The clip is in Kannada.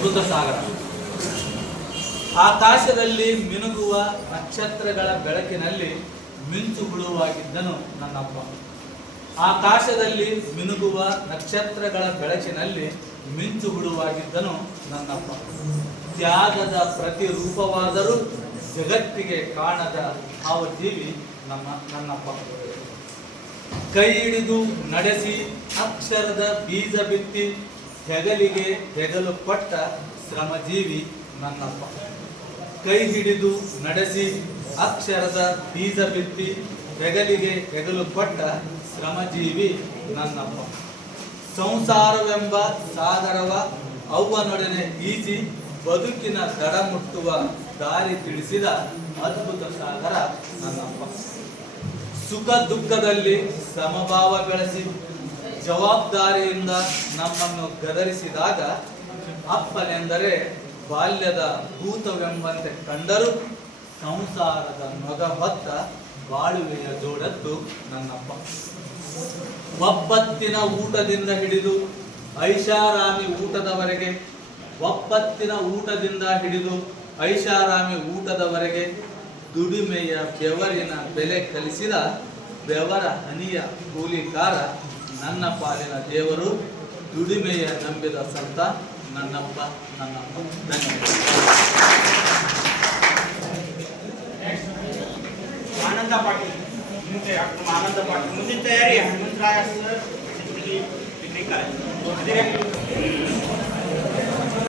ಅದ್ಭುತ ಸಾಗರ ಆಕಾಶದಲ್ಲಿ ಮಿನುಗುವ ನಕ್ಷತ್ರಗಳ ಬೆಳಕಿನಲ್ಲಿ ಮಿಂಚು ಹುಳುವಾಗಿದ್ದನು ನನ್ನಪ್ಪ. ಆಕಾಶದಲ್ಲಿ ಮಿನುಗುವ ನಕ್ಷತ್ರಗಳ ಬೆಳಕಿನಲ್ಲಿ ಮಿಂಚು ಹುಳುವಾಗಿದ್ದನು ನನ್ನಪ್ಪ. ತ್ಯಾಗದ ಪ್ರತಿರೂಪವಾದರೂ ಜಗತ್ತಿಗೆ ಕಾಣದ ಭಾವಜೀವಿ ನಮ್ಮ ನನ್ನಪ್ಪ. ಕೈ ಹಿಡಿದು ನಡೆಸಿ ಅಕ್ಷರದ ಬೀಜ ಬಿತ್ತಿ ಹೆಗಲಿಗೆ ಹೆಗಲು ಪಟ್ಟ ಶ್ರಮಜೀವಿ ನನ್ನಪ್ಪ. ಕೈ ಹಿಡಿದು ನಡೆಸಿ ಅಕ್ಷರದ ಬೀಜ ಬಿತ್ತಿ ಹೆಗಲಿಗೆ ಹೆಗಲು ಪಟ್ಟ ಶ್ರಮಜೀವಿ ನನ್ನಪ್ಪ. ಸಂಸಾರವೆಂಬ ಸಾಗರವ ಅವ್ವನೊಡನೆ ಈಜಿ ಬದುಕಿನ ದಡ ಮುಟ್ಟುವ ದಾರಿ ತಿಳಿಸಿದ ಅದ್ಭುತ ಸಾಗರ ನನ್ನಪ್ಪ. ಸುಖ ದುಃಖದಲ್ಲಿ ಸಮಭಾವ ಬೆಳೆಸಿ ಜವಾಬ್ದಾರಿಯಿಂದ ನಮ್ಮನ್ನು ಗದರಿಸಿದಾಗ ಅಪ್ಪನೆಂದರೆ ಬಾಲ್ಯದ ಭೂತವೆಂಬಂತೆ ಕಂಡರೂ ಸಂಸಾರದ ನೊಗ ಹೊತ್ತ ಬಾಳುವೆಯ ಜೋಡದ್ದು ನನ್ನಪ್ಪ. ಒಪ್ಪತ್ತಿನ ಊಟದಿಂದ ಹಿಡಿದು ಐಷಾರಾಮಿ ಊಟದವರೆಗೆ, ಒಪ್ಪತ್ತಿನ ಊಟದಿಂದ ಹಿಡಿದು ಐಷಾರಾಮಿ ಊಟದವರೆಗೆ ದುಡಿಮೆಯ ಬೆವರಿನ ಬೆಲೆ ಕಲಿಸಿದ ಬೆವರ ಹನಿಯ ಕೂಲಿಕಾರ ನನ್ನ ಪಾಲಿನ ದೇವರು, ದುಡಿಮೆಯ ನಂಬಿದ ಸಂತ, ನನ್ನಪ್ಪ ನನ್ನಪ್ಪ ಆನಂದ ಮುಂದೆ ಆನಂದ ಪಾಟೀಲ್. ಮುಂದಿನ ತಯಾರಿ ಹನುಮಂತರಾಯ ಸರ್ ಅದೇ